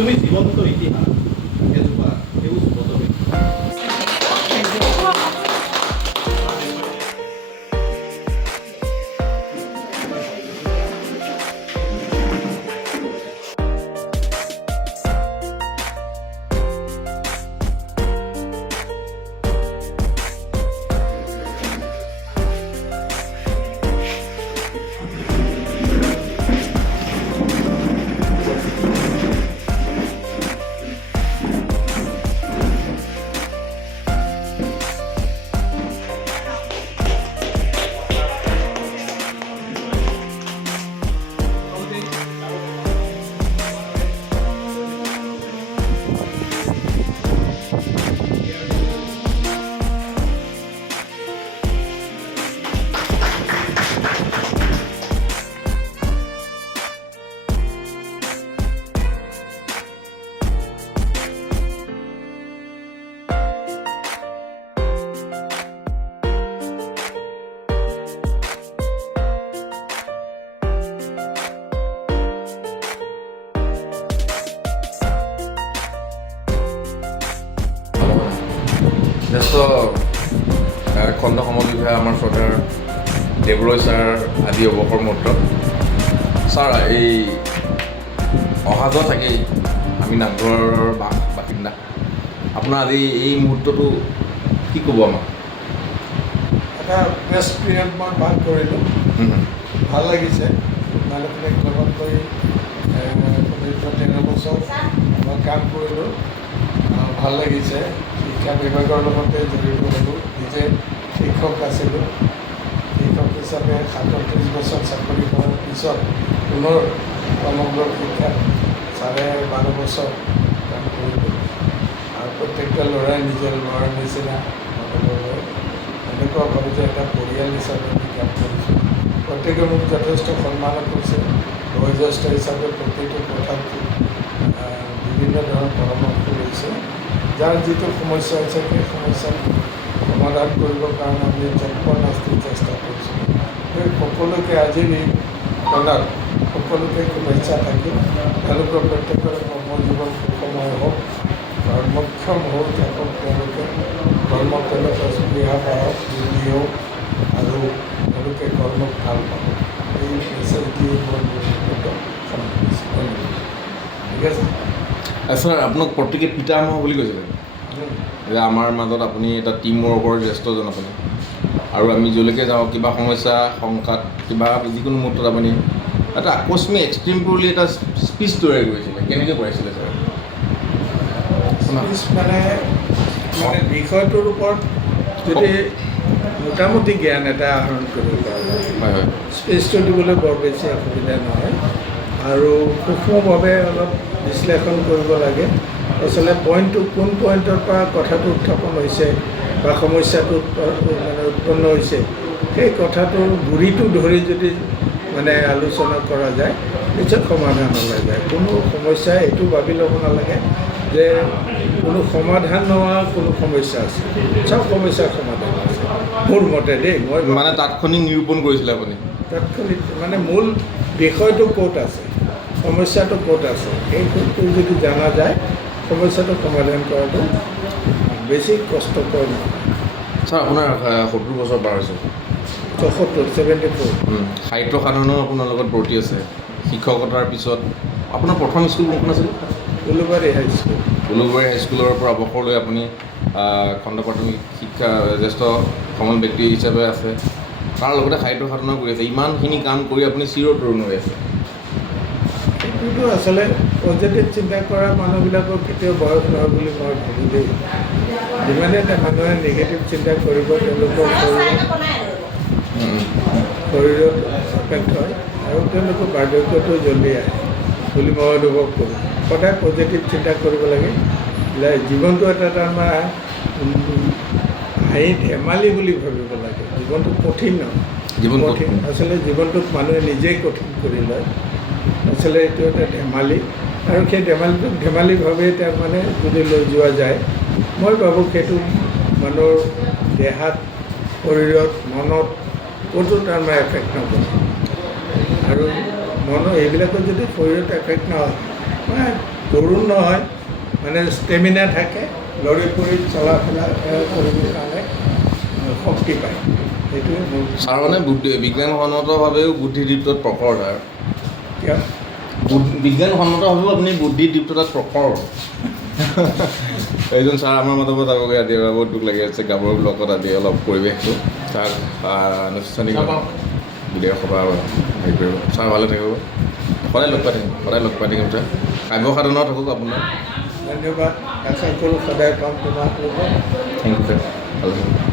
তুমি জীৱন্ত ইতিহাস এজোপা সেউজ পদবী। জ্যেষ্ঠ খণ্ড সমন্বয় বিভাগ আমাৰ চৰকাৰ দেৱৰয় ছাৰ আদি অৱসৰ মুহূৰ্তত ছাৰ এই অহা যোৱা থাকেই আমি নামঘৰৰ বাসিন্দা আপোনাৰ আজি এই মুহূৰ্তটো কি ক'ব আমাক? এটা বেষ্ট পিৰিয়ড মই ভাল কৰিলোঁ, ভাল লাগিছে মানুহখিনিক লগত কৰি 13 বছৰ মই কাম কৰিলোঁ, ভাল লাগিছে। শিক্ষা বিভাগৰ লগতে জড়িত হ'লোঁ, নিজে শিক্ষক আছিলোঁ। শিক্ষক হিচাপে 37 বছৰ চাকৰি কৰাৰ পিছত পুনৰ সমগ্ৰ শিক্ষাত 12.5 বছৰ কাম কৰিলোঁ আৰু প্ৰত্যেকটা ল'ৰাই নিজৰ ল'ৰাৰ নিচিনা এনেকুৱা ভাবোঁ যে এটা পৰিয়াল হিচাপে আমি কাম কৰিছোঁ। প্ৰত্যেকে মোক যথেষ্ট সন্মানো কৰিছে, বয়োজ্যেষ্ঠ হিচাপে প্ৰতিটো কথাত বিভিন্ন ধৰণৰ পৰামৰ্শ লৈছে। যাৰ যিটো সমস্যা হৈছে সেই সমস্যাৰ সমাধান কৰিবৰ কাৰণে আমি জল্পনাস্তি চেষ্টা কৰিছোঁ। সেই সকলোকে আজিৰ এই কলাত সকলোকে শুভেচ্ছা থাকিল। তেওঁলোকৰ প্ৰত্যেকৰে কৰ্মজীৱন সুখময় হওক, কৰ্মক্ষম হৈ থাকক, তেওঁলোকে কৰ্মত তেওঁলোকে স্পৃহা পাওক, বৃদ্ধি হওক আৰু তেওঁলোকে কৰ্মক ভাল পাওক। এই মেছেজ দিয়ে মই ঠিক আছে। ছাৰ আপোনাক প্ৰত্যেকে পিতামহ বুলি কৈছিলে যে আমাৰ মাজত আপুনি এটা টিম ৱৰ্কৰ জ্যেষ্ঠজন আপুনি, আৰু আমি য'লৈকে যাওঁ কিবা সমস্যা সংকাত কিবা যিকোনো মুহূৰ্তত আপুনি এটা আকস্মিক এক্সট্ৰিম বুলি এটা স্পীচ তৈয়াৰ কৰিছিলে, কেনেকৈ কৰাইছিলে ছাৰ? মানে বিষয়টোৰ ওপৰত যদি মোটামুটি জ্ঞান এটা আহৰণ কৰিব পৰা যায়, হয় হয়, স্পেচটো দিবলৈ বৰ বেছি অসুবিধা নহয় আৰু সূক্ষ্মভাৱে অলপ বিশ্লেষণ কৰিব লাগে। আচলতে পইণ্টটো কোন পইণ্টৰ পৰা কথাটো উত্থাপন হৈছে বা সমস্যাটো মানে উৎপন্ন হৈছে, সেই কথাটোৰ গুৰিটো ধৰি যদি মানে আলোচনা কৰা যায় পিছত সমাধান ওলাই যায়। কোনো সমস্যাই এইটো ভাবি ল'ব নালাগে যে কোনো সমাধান নোহোৱা কোনো সমস্যা আছে, চব সমস্যাৰ সমাধান আছে মোৰ মতে দেই। মই মানে তাৎক্ষণিক নিৰূপণ কৰিছিলে আপুনি? তাৎক্ষণিক মানে মূল বিষয়টো ক'ত আছে, সমস্যাটো ক'ত আছে, সেইটো যদি জনা যায় সমস্যাটো সমাধান কৰাটো বেছি কষ্টকৰ নহয়। ছাৰ আপোনাৰ 70 বছৰ পাৰ হৈছে, 74 সাহিত্য সাধনো আপোনাৰ লগত বৰ্তি আছে। শিক্ষকতাৰ পিছত আপোনাৰ প্ৰথম স্কুল কোনখন আছিল? উলুবাৰী হাইস্কুল। উলুবাৰী হাইস্কুলৰ পৰা অৱসৰ লৈ আপুনি খণ্ড প্ৰাথমিক শিক্ষা জ্যেষ্ঠ সমল ব্যক্তি হিচাপে আছে, তাৰ লগতে সাহিত্য সাধনা কৰি আছে। ইমানখিনি কাম কৰি আপুনি চিৰতৰুণ হৈ আছে। এইটোতো আচলতে পজিটিভ চিন্তা কৰা মানুহবিলাকৰ কেতিয়াও বয়স নহয় বুলি মই ভাবোঁ দেই। যিমানে মানুহে নিগেটিভ চিন্তা কৰিব তেওঁলোকৰ শৰীৰত এফেক্ট হয় আৰু তেওঁলোকৰ বাৰ্ধক্যটো জল্দি আহে বুলি মই অনুভৱ কৰোঁ। সদায় পজিটিভ চিন্তা কৰিব লাগে। জীৱনটো এটা তাৰমানে হাঁহি ধেমালি বুলি ভাবিব লাগে। জীৱনটো কঠিন নহয়, জীৱন কঠিন আচলতে জীৱনটোক মানুহে নিজেই কঠিন কৰি লয়। আচলতে এইটো এটা ধেমালি আৰু সেই ধেমালিটোক ধেমালিভাৱেই তাৰমানে যদি লৈ যোৱা যায়, মই ভাবোঁ সেইটো মানুহৰ দেহাত শৰীৰত মনত ক'তো তাৰমানে এফেক্ট নকৰে। আৰু মনৰ এইবিলাকত যদি শৰীৰত এফেক্ট নহয় মানে তৰুণ নহয় মানে ষ্টেমিনা থাকে লৰি পৰি চলা ফুৰা কৰিবৰ কাৰণে শক্তি পায় সেইটোৱে মোৰ ছাৰ মানে বিজ্ঞানসন্মতভাৱেও বুদ্ধিদীপ্তত প্ৰখৰ ছাৰ এতিয়া বিজ্ঞানসন্মতভাৱেও আপুনি বুদ্ধিদীপ্ততাত প্ৰখৰ এইজন ছাৰ আমাৰ মাজৰ পৰা যাবগৈ আদি বহুত দুখ লাগি আছে গাভৰু ব্লকত আদি অলপ পৰিৱেশটো তাক আনুষ্ঠানিক বিদেশ সভা হেৰি কৰিব ছাৰ ভালে থাকিব সদায় লগ পাই থাকিম ছাৰ কাব্য সাধনাও থাকক আপোনাৰ ধন্যবাদ আশা কৰোঁ সদায় পাম তোমাক লগত থেংক ইউ ছাৰ ভালে থাকিব